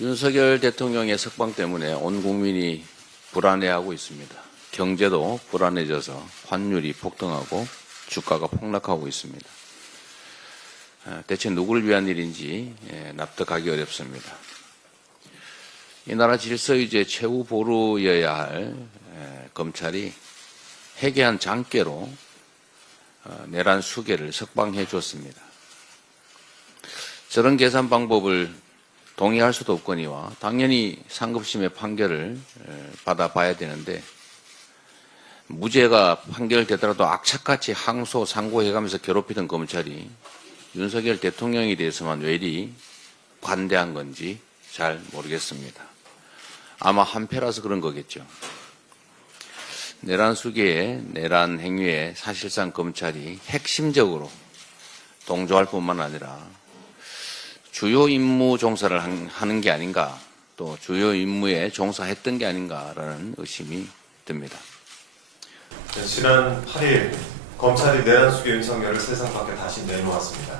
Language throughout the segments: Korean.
윤석열 대통령의 석방 때문에 온 국민이 불안해하고 있습니다. 경제도 불안해져서 환율이 폭등하고 주가가 폭락하고 있습니다. 대체 누구를 위한 일인지 납득하기 어렵습니다. 이 나라 질서유지의 최후 보루여야 할 검찰이 해괴한 장깨로 내란 수괴를 석방해 줬습니다. 저런 계산 방법을 동의할 수도 없거니와 당연히 상급심의 판결을 받아봐야 되는데 무죄가 판결되더라도 악착같이 항소, 상고해가면서 괴롭히던 검찰이 윤석열 대통령에 대해서만 왜 이리 관대한 건지 잘 모르겠습니다. 아마 한패라서 그런 거겠죠. 내란 수계의 내란 행위에 사실상 검찰이 핵심적으로 동조할 뿐만 아니라 주요 임무 종사를 하는 게 아닌가, 또 주요 임무에 종사했던 게 아닌가라는 의심이 듭니다. 지난 8일 검찰이 내란 수괴 윤석열을 세상 밖에 다시 내놓았습니다.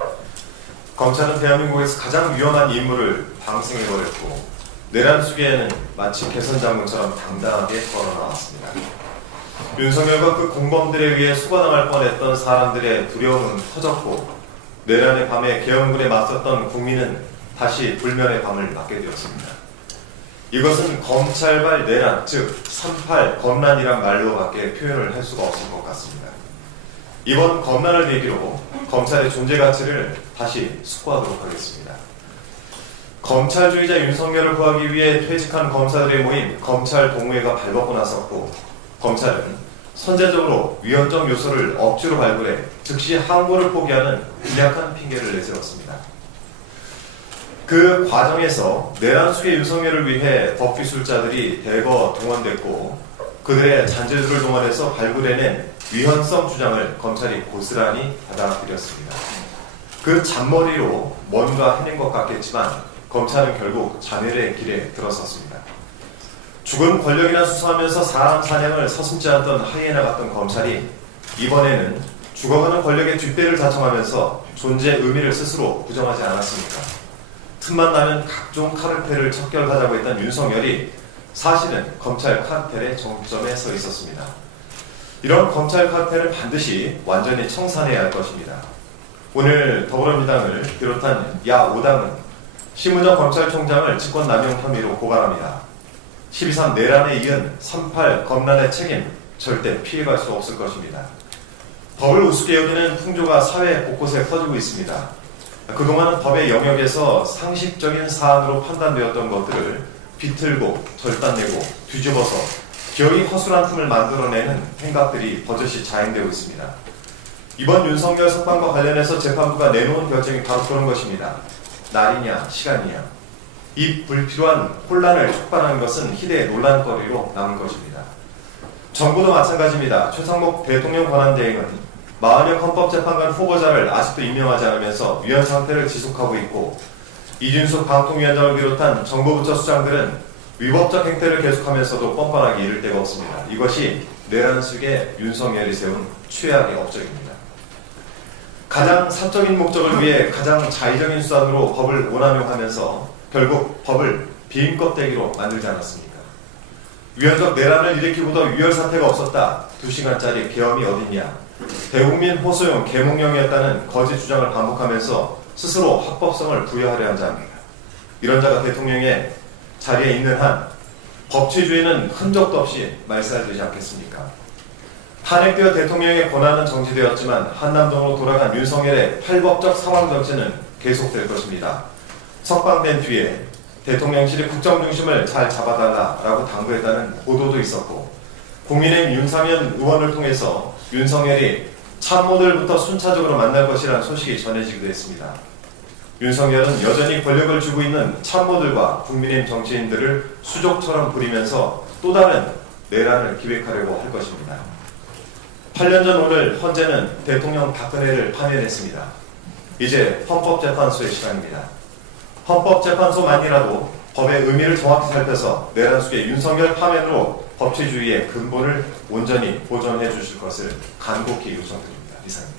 검찰은 대한민국에서 가장 위험한 인물을 방생해버렸고 내란 수괴에는 마치 개선 장군처럼 당당하게 걸어나왔습니다. 윤석열과 그 공범들에 의해 수거당할 뻔했던 사람들의 두려움은 터졌고 내란의 밤에 계엄군에 맞섰던 국민은 다시 불면의 밤을 맞게 되었습니다. 이것은 검찰발 내란, 즉 3.8 검란이란 말로밖에 표현을 할 수가 없을 것 같습니다. 이번 검란을 계기로 검찰의 존재 가치를 다시 숙고하도록 하겠습니다. 검찰주의자 윤석열을 구하기 위해 퇴직한 검사들의 모임 검찰 동호회가 발벗고 나섰고 검찰은 선제적으로 위헌적 요소를 억지로 발굴해 즉시 항고를 포기하는 빈약한 핑계를 내세웠습니다. 그 과정에서 내란 수괴 윤석열을 위해 법기술자들이 대거 동원됐고 그들의 잔재주를 동원해서 발굴해낸 위헌성 주장을 검찰이 고스란히 받아들였습니다. 그 잔머리로 뭔가 해낸 것 같겠지만 검찰은 결국 자멸의 길에 들어섰습니다. 죽은 권력이나 수사하면서 사람 사냥을 서슴지 않던 하이에나 같던 검찰이 이번에는 죽어가는 권력의 뒷배를 자청하면서 존재의 의미를 스스로 부정하지 않았습니까? 틈만 나면 각종 카르텔을 척결하자고 했던 윤석열이 사실은 검찰 카르텔의 정점에 서 있었습니다. 이런 검찰 카르텔을 반드시 완전히 청산해야 할 것입니다. 오늘 더불어민주당을 비롯한 야5당은 심우정 검찰총장을 직권남용 혐의로 고발합니다. 12.3 내란에 이은 3.8 검란의 책임 절대 피해갈 수 없을 것입니다. 법을 우습게 여기는 풍조가 사회 곳곳에 퍼지고 있습니다. 그동안 법의 영역에서 상식적인 사안으로 판단되었던 것들을 비틀고 절단내고 뒤집어서 기어이 허술한 틈을 만들어내는 행각들이 버젓이 자행되고 있습니다. 이번 윤석열 석방과 관련해서 재판부가 내놓은 결정이 바로 그런 것입니다. 날이냐 시간이냐. 이 불필요한 혼란을 촉발하는 것은 희대의 논란거리로 남은 것입니다. 정부도 마찬가지입니다. 최상목 대통령 권한대행은 마은혁 헌법재판관 후보자를 아직도 임명하지 않으면서 위헌 상태를 지속하고 있고 이준석 방통위원장을 비롯한 정부부처 수장들은 위법적 행태를 계속하면서도 뻔뻔하게 이를 데가 없습니다. 이것이 내란 속에 윤석열이 세운 최악의 업적입니다. 가장 사적인 목적을 위해 가장 자의적인 수단으로 법을 오남용하면서 결국 법을 빈 껍데기로 만들지 않았습니까? 위헌적 내란을 일으키고도 유혈 사태가 없었다. 2시간짜리 계엄이 어딨냐. 대국민 호소용 계몽령이었다는 거짓 주장을 반복하면서 스스로 합법성을 부여하려 한 자입니다. 이런 자가 대통령의 자리에 있는 한 법치주의는 흔적도 없이 말살되지 않겠습니까? 탄핵되어 대통령의 권한은 정지되었지만 한남동으로 돌아간 윤석열의 탈법적 상황 정치는 계속될 것입니다. 석방된 뒤에 대통령실이 국정 중심을 잘 잡아달라라고 당부했다는 보도도 있었고 국민의힘 윤상현 의원을 통해서 윤석열이 참모들부터 순차적으로 만날 것이라는 소식이 전해지기도 했습니다. 윤석열은 여전히 권력을 쥐고 있는 참모들과 국민의힘 정치인들을 수족처럼 부리면서 또 다른 내란을 기획하려고 할 것입니다. 8년 전 오늘 헌재는 대통령 박근혜를 파면했습니다. 이제 헌법재판소의 시간입니다. 헌법재판소만이라도 법의 의미를 정확히 살펴서 내란 속의 윤석열 파면으로 법치주의의 근본을 온전히 보존해 주실 것을 간곡히 요청드립니다. 이상입니다.